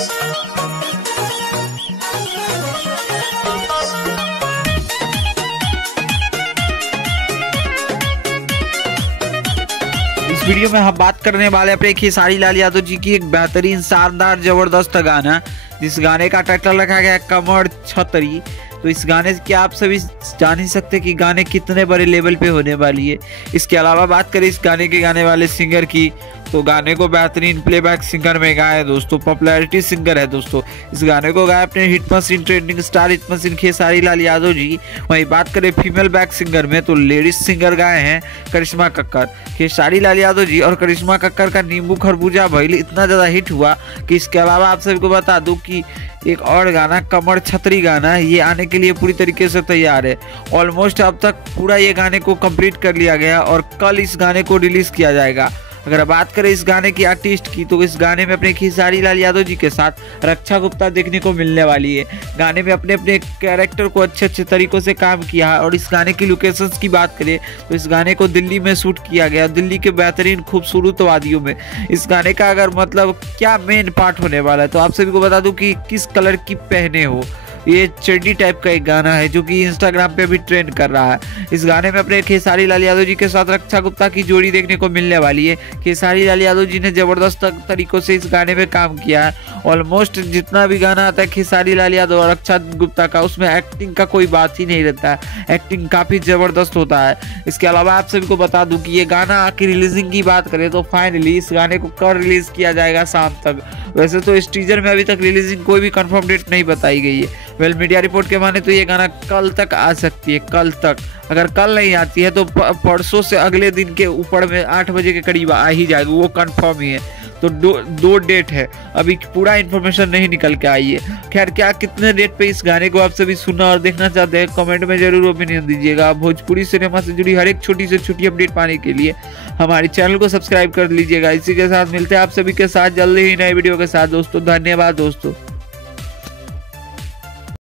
इस वीडियो में हम बात करने वाले अपने खेसारी लाल यादव जी की एक बेहतरीन शानदार जबरदस्त गाना, जिस गाने का टाइटल रखा गया है कमर छतरी। तो इस गाने से क्या आप सभी जान ही सकते कि गाने कितने बड़े लेवल पे होने वाली है। इसके अलावा बात करें इस गाने के गाने वाले सिंगर की, तो गाने को बेहतरीन प्लेबैक सिंगर में गाया है दोस्तों, पॉपुलैरिटी सिंगर है दोस्तों। इस गाने को गाया अपने hit machine trending star hit machine Khesari Lal Yadav ji. वहीं बात करें फीमेल बैक सिंगर में, तो लेडीज सिंगर गाए हैं करिश्मा कक्कर। खेसारी लाल यादव जी और करिश्मा कक्कर का नींबू खरबूजा भइल इतना ज़्यादा हिट हुआ कि इसके अलावा आप सभी को बता दूं कि एक और गाना कमर छतरी गाना, ये आने के लिए पूरी तरीके से तैयार है। ऑलमोस्ट अब तक पूरा ये गाने को कंप्लीट कर लिया गया और कल इस गाने को रिलीज किया जाएगा। अगर बात करें इस गाने की आर्टिस्ट की, तो इस गाने में अपने खेसारी लाल यादव जी के साथ रक्षा गुप्ता देखने को मिलने वाली है। गाने में अपने अपने कैरेक्टर को अच्छे अच्छे तरीकों से काम किया है। और इस गाने की लोकेशंस की बात करें तो इस गाने को दिल्ली में शूट किया गया, दिल्ली के बेहतरीन खूबसूरत वादियों में। इस गाने का अगर मतलब क्या मेन पार्ट होने वाला है, तो आप सभी को बता दूं कि किस कलर की पहने हो। ये चड्डी टाइप का एक गाना है जो कि इंस्टाग्राम पे भी ट्रेंड कर रहा है। इस गाने में अपने खेसारी लाल यादव जी के साथ रक्षा गुप्ता की जोड़ी देखने को मिलने वाली है। खेसारी लाल यादव जी ने जबरदस्त तरीकों से इस गाने में काम किया है। ऑलमोस्ट जितना भी गाना आता है खेसारी लाल यादव और रक्षा गुप्ता का, उसमें एक्टिंग का कोई बात ही नहीं रहता है, एक्टिंग काफ़ी ज़बरदस्त होता है। इसके अलावा आप सभी को बता दूं कि ये गाना की रिलीजिंग की बात करें तो फाइनली इस गाने को कल रिलीज़ किया जाएगा शाम तक। वैसे तो इस टीजर में अभी तक रिलीजिंग कोई भी कंफर्म डेट नहीं बताई गई है। वेल मीडिया रिपोर्ट के माने तो ये गाना कल तक आ सकती है, कल तक। अगर कल नहीं आती है तो परसों से अगले दिन के ऊपर में 8 बजे के करीब आ ही जाएगी, वो कंफर्म ही है। तो दो डेट है, अभी पूरा इन्फॉर्मेशन नहीं निकल के आई है। खैर क्या कितने डेट पे इस गाने को आप सभी सुनना और देखना चाहते हैं, कमेंट में जरूर ओपिनियन दीजिएगा। भोजपुरी सिनेमा से जुड़ी हर एक छोटी से छोटी अपडेट पाने के लिए हमारे चैनल को सब्सक्राइब कर लीजिएगा। इसी के साथ मिलते हैं आप सभी के साथ जल्दी ही नए वीडियो के साथ दोस्तों। धन्यवाद दोस्तों।